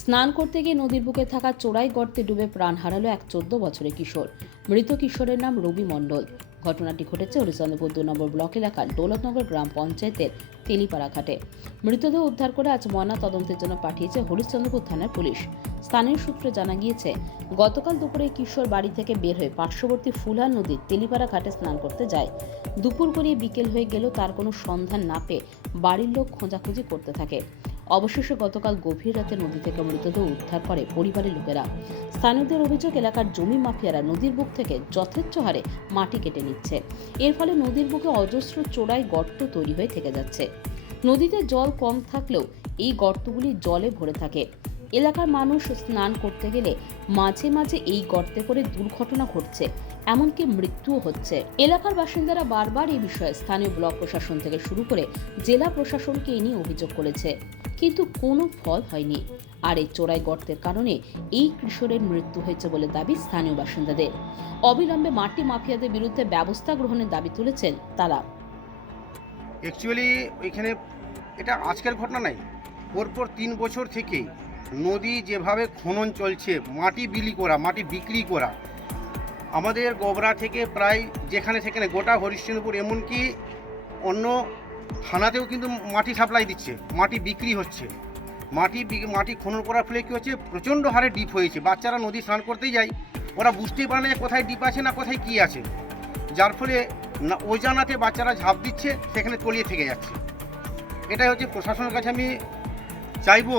স্নান করতে গিয়ে নদীর বুকে থাকা চোরাই গর্তে ডুবে প্রাণ হারালো এক 14 বছরের কিশোর। মৃত কিশোরের নাম রবি মণ্ডল। ঘটনাটি ঘটেছে হরিচন্দ্রপুর 2 নম্বর ব্লক এলাকার দৌলতনগর গ্রাম পঞ্চায়েতের তেলিপাড়া ঘাটে। মৃতদেহ উদ্ধার করে আজ ময়না তদন্তের জন্য পাঠিয়েছে হরিচন্দ্রপুর থানার পুলিশ। স্থানীয় সূত্রে জানা গিয়েছে, গতকাল দুপুরে কিশোর বাড়ি থেকে বের হয়ে পার্শ্ববর্তী ফুলহার নদীর তেলিপাড়া ঘাটে স্নান করতে যায়। দুপুর গড়িয়ে বিকেল হয়ে গেলেও তার কোনো সন্ধান না পেয়ে বাড়ির লোক খোঁজাখুঁজি করতে থাকে। অবশেষে গতকাল গভীর রাতে নদী থেকে মৃতদেহ উদ্ধার করে পরিবারের লোকেরা। স্থানীয়দের অভিযোগ, এলাকার জমি মাফিয়ারা নদীর বুক থেকে যথেচ্ছ হারে মাটি কেটে নিচ্ছে। এর ফলে নদীর বুকে অজস্র চোরাই গর্ত তৈরি হয়ে থেকে যাচ্ছে। নদীতে জল কম থাকলেও এই গর্তগুলি জলে ভরে থাকে। এলাকার মানুষ স্নান করতে গেলে মাঝে মাঝে এই গর্তে পড়ে দুর্ঘটনা ঘটছে, এমনকি মৃত্যুও হচ্ছে। এলাকার বাসিন্দারা বারবার এই বিষয়ে স্থানীয় ব্লক প্রশাসন থেকে শুরু করে জেলা প্রশাসনকে এ নিয়ে অভিযোগ করেছে, কিন্তু কোনো ফল হয়নি। আর এই চোরাই গর্তের কারণে এই কিশোরের মৃত্যু হয়েছে বলে দাবি স্থানীয় বাসিন্দাদের। অবিলম্বে মাটি মাফিয়াদের বিরুদ্ধে ব্যবস্থা গ্রহণের দাবি তুলেছেন তারা। অ্যাকচুয়ালি ওইখানে এটা আজকের ঘটনা নাই, পরপর 3 বছর থেকে নদী যেভাবে খনন চলছে, মাটি বিক্রি করা, আমাদের গোবরা থেকে প্রায় যেখানে সেখানে গোটা হরিশ্চন্দ্রপুর, এমনকি অন্য থানাতেও কিন্তু মাটি সাপ্লাই দিচ্ছে, মাটি বিক্রি হচ্ছে। মাটি খনন করার ফলে কী হচ্ছে, প্রচণ্ড হারে ডিপ হয়েছে। বাচ্চারা নদী স্নান করতেই যায়, ওরা বুঝতেই পারে না কোথায় ডিপ আছে না কোথায় কী আছে, যার ফলে না অজানাতে বাচ্চারা ঝাঁপ দিচ্ছে, সেখানে তলিয়ে থেকে যাচ্ছে। এটাই হচ্ছে প্রশাসনের কাছে আমি চাইবো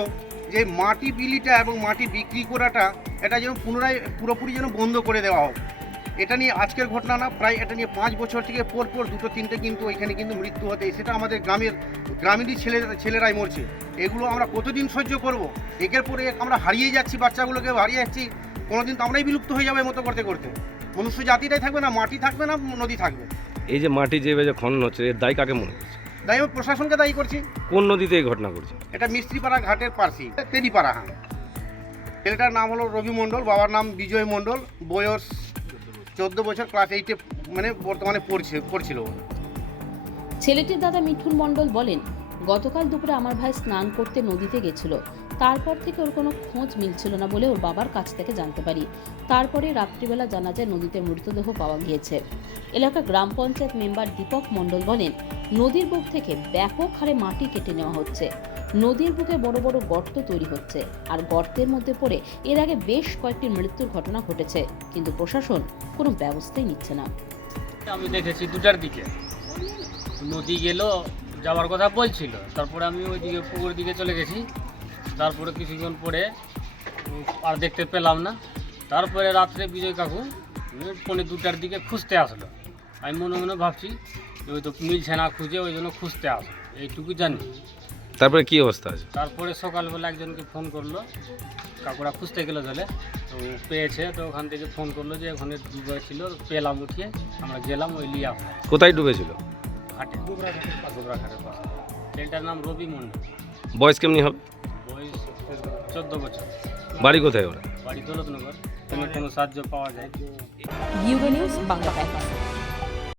যে মাটি বিলিটা এবং মাটি বিক্রি করাটা এটা যেন পুরোপুরি যেন বন্ধ করে দেওয়া হোক। এটা নিয়ে আজকের ঘটনা না, প্রায় এটা নিয়ে 5 বছর থেকে পরপর 2-3টে কিন্তু এখানে কিন্তু মৃত্যু হতে, সেটা আমাদের গ্রামেরই ছেলেরাই মরছে। এগুলো আমরা কতদিন সহ্য করব? একের পরে আমরা হারিয়ে যাচ্ছি, বাচ্চাগুলোকে হারিয়ে যাচ্ছি। কোনোদিন তো আমরাই বিলুপ্ত হয়ে যাবে মতো করতে করতে। মনুষ্য জাতিটাই থাকবে না, মাটি থাকবে না, নদী থাকবে। এই যে মাটি যে খনন হচ্ছে, এর দায় কাকে মনে করছে? দায়ী প্রশাসনকে দায়ী করছি। কোন নদীতে এই ঘটনা ঘটছে? এটা মিস্ত্রিপাড়া ঘাটের পাশেই, তেলিপাড়া। হ্যাঁ, ছেলেটার নাম হলো রবি মণ্ডল, বাবার নাম বিজয় মণ্ডল, বয়স 14 বছর, ক্লাস 8-এ মানে বর্তমানে পড়ছিল। ছেলেটির দাদা মিঠুন মণ্ডল বলেন, গতকাল দুপুরে আমার ভাই স্নান করতে নদীতে গেছিল। তারপর থেকে ওর কোনো খোঁজ মিলছিল না বলে ওর বাবার কাছ থেকে জানতে পারি। তারপরে রাত্রিবেলা জানা যায় নদীতে মৃতদেহ পাওয়া গিয়েছে। এলাকার গ্রাম পঞ্চায়েত মেম্বার দীপক মণ্ডল বলেন, নদীর বুক থেকে ব্যাপক হারে মাটি কেটে নেওয়া হচ্ছে। নদীর বুকে বড় বড় গর্ত তৈরি হচ্ছে, আর গর্তের মধ্যে পড়ে এর আগে বেশ কয়েকটি মৃত্যুর ঘটনা ঘটেছে, কিন্তু প্রশাসন কোনো ব্যবস্থাই নিচ্ছে না। আমি দেখেছি 2টার দিকে নদী গেল, যাওয়ার কথা বলছিল। তারপরে আমি ওইদিকে পুকুর দিকে চলে গেছি। তারপরে কিছুক্ষণ পরে আর দেখতে পেলাম না। তারপরে রাত্রে বিজয় কাকু 2টার দিকে খুঁজতে আসলো। আমি মনে মনে ভাবছি যে ওই তো মিলছে না, খুঁজে ওই জন্য খুঁজতে আসলো, এইটুকু জানি। তারপরে কি অবস্থা আছে? তারপরে সকালবেলা একজনকে ফোন করলো, কাকুরা খুঁজতে গেলো জলে, তো পেয়েছে। তো ওখান থেকে ফোন করলো যে ওখানে ডুবে ছিল, পেলাম উঠিয়ে, আমরা গেলাম, ওই লিয়া কোথায় ডুবেছিল? ঘাটে, গোবরা ঘাটের পাশে। ছেলেটার নাম রবি মণ্ডল। বয়স কেমনি হবে? বয়স 14 বছর। বাড়ি কোথায় ওরা? বাড়ি দৌলতনগর। কোনো সাহায্য পাওয়া যায়? Euro news Bangla.